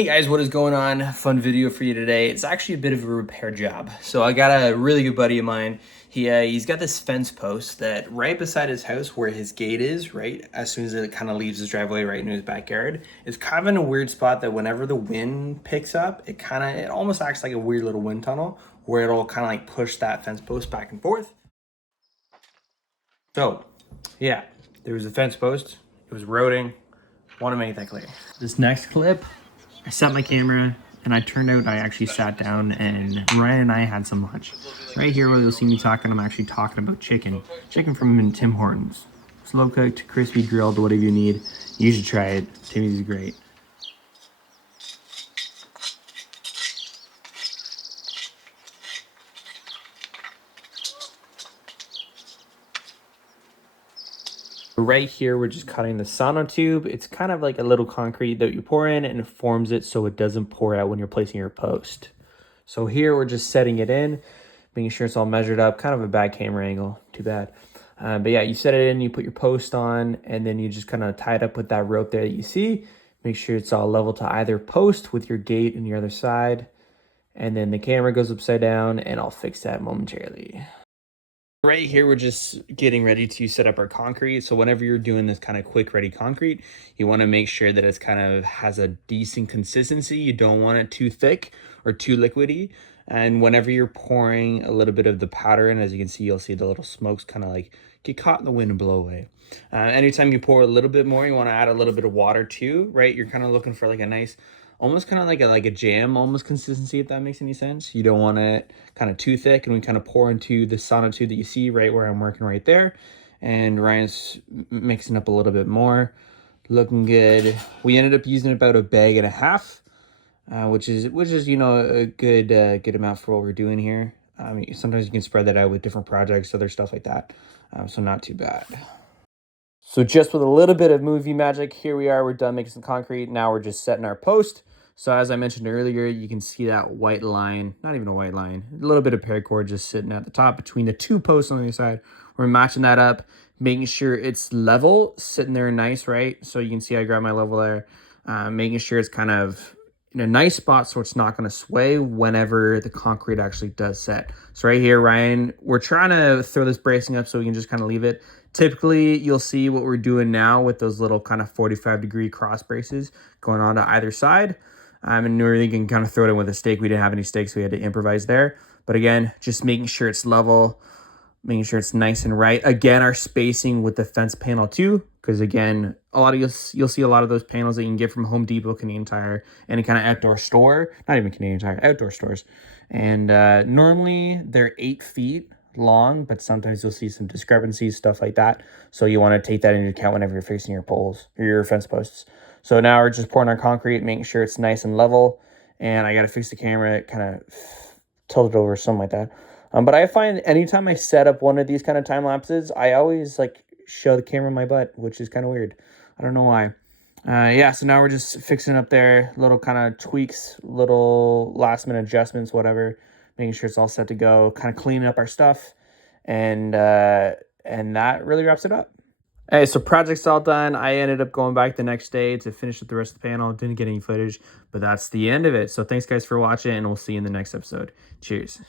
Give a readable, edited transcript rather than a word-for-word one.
Hey guys, what is going on? Fun video for you today. It's actually a bit of a repair job. So I got a really good buddy of mine. He's got this fence post that right beside his house where his gate is, right as soon as it kind of leaves his driveway right into his backyard, is kind of in a weird spot that whenever the wind picks up, it almost acts like a weird little wind tunnel where it'll kind of like push that fence post back and forth. So yeah, there was a fence post. It was eroding. Want to make that clear. This next clip, I set my camera and I actually sat down and Ryan and I had some lunch. Right here where you'll see me talking, I'm actually talking about chicken. Chicken from Tim Hortons. Slow cooked, crispy, grilled, whatever you need. You should try it. Timmy's great. Right here, we're just cutting the sonotube. It's kind of like a little concrete that you pour in and it forms it so it doesn't pour out when you're placing your post. So here we're just setting it in, making sure it's all measured up. Kind of a bad camera angle, too bad. But yeah, you set it in, you put your post on, and then you just kind of tie it up with that rope there that you see. Make sure it's all level to either post with your gate on your other side. And then the camera goes upside down, and I'll fix that momentarily. Right here, we're just getting ready to set up our concrete. So whenever you're doing this kind of quick ready concrete, you want to make sure that it's kind of has a decent consistency. You don't want it too thick or too liquidy. And whenever you're pouring a little bit of the powder in, as you can see, you'll see the little smokes kind of like get caught in the wind and blow away. Anytime you pour a little bit more, you want to add a little bit of water too, right? You're kind of looking for like a nice, almost kind of like a jam almost consistency, if that makes any sense. You don't want it kind of too thick, and we kind of pour into the sonotube that you see right where I'm working right there. And Ryan's mixing up a little bit more. Looking good. We ended up using about a bag and a half, which is you know a good amount for what we're doing here. Sometimes you can spread that out with different projects, other stuff like that. So not too bad. So just with a little bit of movie magic, here we are, we're done making some concrete. Now we're just setting our post. So as I mentioned earlier, you can see that white line, not even a white line, a little bit of paracord just sitting at the top between the two posts on the other side. We're matching that up, making sure it's level, sitting there nice, right? So you can see I grab my level there, making sure it's kind of in a nice spot so it's not going to sway whenever the concrete actually does set. So right here, Ryan, we're trying to throw this bracing up so we can just kind of leave it. Typically, you'll see what we're doing now with those little kind of 45-degree cross braces going on to either side. And we can kind of throw it in with a stake. We didn't have any stakes, so we had to improvise there. But again, just making sure it's level, making sure it's nice and right. Again, our spacing with the fence panel too, because again, you'll see a lot of those panels that you can get from Home Depot, Canadian Tire, any kind of outdoor store, not even Canadian Tire, outdoor stores. And normally they're 8 feet long, but sometimes you'll see some discrepancies, stuff like that. So you want to take that into account whenever you're fixing your poles or your fence posts. So now we're just pouring our concrete, making sure it's nice and level. And I got to fix the camera, kind of tilt it over, something like that. But I find anytime I set up one of these kind of time lapses, I always like show the camera my butt, which is kind of weird. I don't know why. Yeah, so now we're just fixing up there, little kind of tweaks, little last minute adjustments, whatever, making sure it's all set to go, kind of cleaning up our stuff, and that really wraps it up. Hey, so project's all done. I ended up going back the next day to finish up the rest of the panel. Didn't get any footage, but that's the end of it. So thanks guys for watching, and we'll see you in the next episode. Cheers.